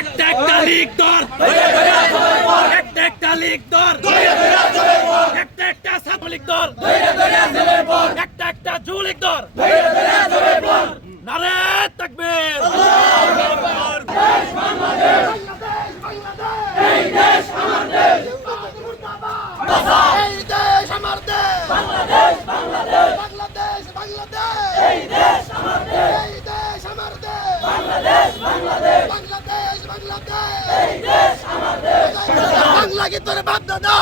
একটা লীগ দর, একটা লীগ দর, একটা ছাত্রলীগ দর, একটা যুবলীগ দর, নারে তাকবীর। এই দেশ আমার দেশ, এই দেশ আমার দেশ, বাংলাদেশ বাংলাদেশ, বাংলাদেশ বাংলাদেশ, এই দেশ আমার দেশ, এই দেশ আমার দেশ, বাংলাদেশ বাংলাদেশ, বাংলাদেশ বাংলাদেশ, এই দেশ আমার দেশ। বাংলা কি তোর বাপ দাদা?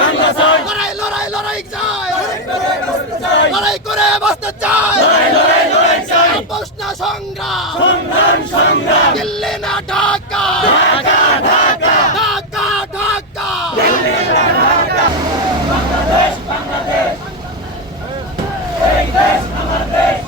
বাংলা চাই, লড়াই লড়াই লড়াই চাই, লড়াই করে বসতে চাই, লড়াই লড়াই চাই। প্রশ্ন সংগ্রাম, সংগ্রাম সংগ্রাম, দিল্লি না ঢাকা, ঢাকা ঢাকা, ঢাকা ঢাকা, দিল্লি না ঢাকা। বাংলাদেশ বাংলাদেশ, এই দেশ আমার দেশ।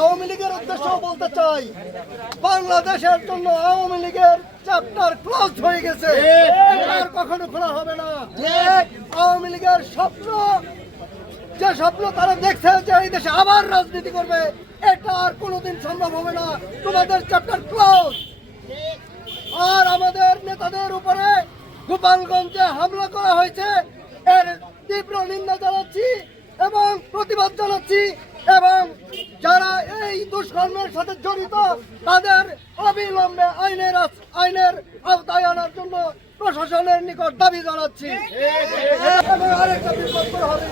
আওয়ামী লীগের উদ্দেশ্য বলতে চাই, বাংলাদেশের জন্য আওয়ামী লীগের চ্যাপ্টার ক্লোজ হয়ে গেছে, আর কখনো খোলা হবে না। আওয়ামী লীগের স্বপ্ন, যে স্বপ্ন তারা দেখছে যে এই দেশে আবার রাজনীতি করবে, এটা আর কোনোদিন সম্ভব হবে না। তোমাদের চ্যাপ্টার ক্লোজ। আর আমাদের নেতাদের উপরে গোপালগঞ্জে হামলা করা হয়েছে, এর তীব্র নিন্দা জানাচ্ছি এবং প্রতিবাদ জানাচ্ছি, এবং যারা এই দুষ্কর্মের সাথে জড়িত তাদের অবিলম্বে আইনের আওতায় আনার জন্য প্রশাসনের নিকট দাবি জানাচ্ছি। এবং আরেকটা বিপদ হবে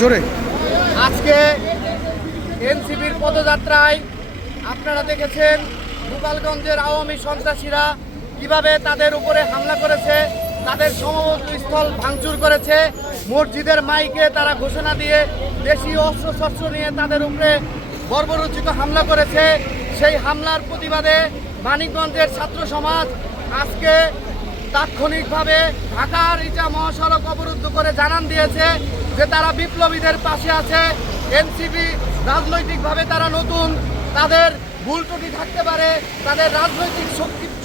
জোরে। আজকে এনসিপির পদযাত্রায় আপনারা দেখেছেন গোপালগঞ্জের আওয়ামী সন্ত্রাসীরা কিভাবে তাদের উপরে হামলা করেছে, তাদের সমবেত স্থল ভাঙচুর করেছে, মসজিদের মাইকে তারা ঘোষণা দিয়ে দেশীয় অস্ত্রশস্ত্র নিয়ে তাদের উপরে বর্বরোচিত হামলা করেছে। সেই হামলার প্রতিবাদে মানিকগঞ্জের ছাত্র সমাজ আজকে তাৎক্ষণিকভাবে ঢাকার ইটা মহাসড়ক অবরুদ্ধ করে জানান দিয়েছে যে তারা বিপ্লবীদের পাশে আছে। এনসিপি রাজনৈতিকভাবে তারা নতুন, তাদের ভুল ত্রুটি থাকতে পারে, তাদের রাজনৈতিক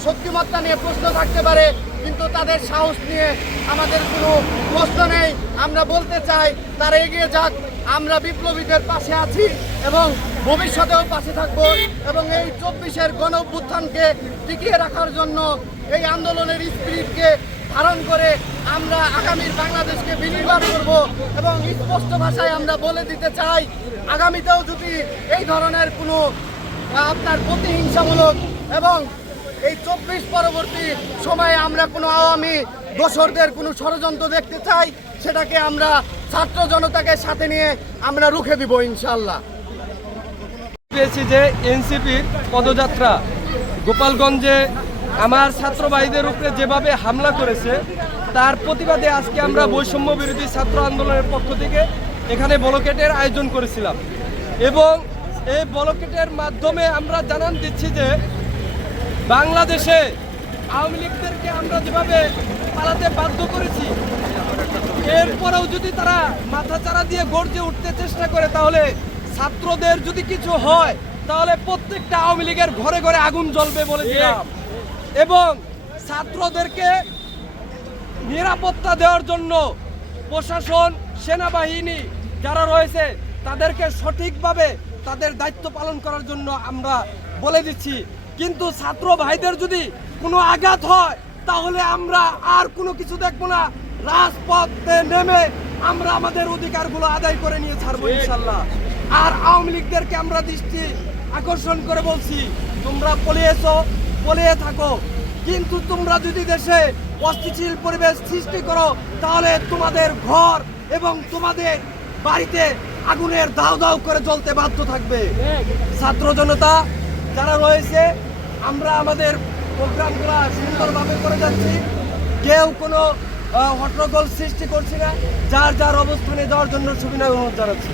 শক্তিমত্তা নিয়ে প্রশ্ন থাকতে পারে, কিন্তু তাদের সাহস নিয়ে আমাদের কোনো প্রশ্ন নেই। আমরা বলতে চাই তারা এগিয়ে যাক, আমরা বিপ্লবীদের পাশে আছি এবং ভবিষ্যতেও পাশে থাকব, এবং এই 24-এর গণ অভ্যুত্থানকে টিকিয়ে রাখার জন্য এই আন্দোলনের স্পিরিটকে ধারণ করে আমরা আগামীর বাংলাদেশকে বিনির্মাণ করব। এবং স্পষ্ট ভাষায় আমরা বলে দিতে চাই, আগামীতেও যদি এই ধরনের কোনো আপনার প্রতিহিংসামূলক এবং এই 24 পরবর্তী সময়ে আমরা কোনো আওয়ামী দোসরদের কোনো ষড়যন্ত্র দেখতে চাই, সেটাকে আমরা ছাত্র জনতাকে সাথে নিয়ে আমরা রুখে দিব ইনশাআল্লাহ। পেয়েছি যে এনসিপির পদযাত্রা গোপালগঞ্জে আমার ছাত্র ভাইদের উপরে যেভাবে হামলা করেছে, তার প্রতিবাদে আজকে আমরা বৈষম্য বিরোধী ছাত্র আন্দোলনের পক্ষ থেকে এখানে ব্লকেটের আয়োজন করেছিলাম এবং এই ব্লকেটের মাধ্যমে আমরা জানান দিচ্ছি যে বাংলাদেশে আওয়ামী লীগদেরকে আমরা যেভাবে পালাতে বাধ্য করেছি, এরপরেও যদি তারা মাথাচাড়া দিয়ে গর্জে উঠতে চেষ্টা করে, তাহলে ছাত্রদের যদি কিছু হয় তাহলে প্রত্যেকটা আওয়ামী লীগের ঘরে ঘরে আগুন জ্বলবে বলে দিলাম। এবং ছাত্রদেরকে নিরাপত্তা দেওয়ার জন্য প্রশাসন, সেনাবাহিনী যারা রয়েছে তাদেরকে সঠিকভাবে তাদের দায়িত্ব পালন করার জন্য আমরা বলে দিচ্ছি। কিন্তু ছাত্র ভাইদের যদি কোনো আঘাত হয় তাহলে আমরা আর কোনো কিছু দেখবো না, রাজপথে নেমে আমরা আমাদের অধিকারগুলো আদায় করে নিয়ে ছাড়বো ইনশাল্লাহ। আর আওয়ামী লীগদেরকে আমরা দৃষ্টি আকর্ষণ করে বলছি, তোমরা পলিয়ে থাকো, কিন্তু তোমরা যদি দেশে অস্থিতিশীল পরিবেশ সৃষ্টি করো তাহলে তোমাদের ঘর এবং তোমাদের বাড়িতে আগুনের দাউ দাউ করে জ্বলতে বাধ্য থাকবে। ছাত্র জনতা যারা রয়েছে, আমরা আমাদের প্রোগ্রামগুলো সুন্দরভাবে করে যাচ্ছি, কেউ কোনো হট্টগোল সৃষ্টি করছি না, যার যার অবস্থানে যাওয়ার জন্য সুবিধা অনুরোধ জানাচ্ছি।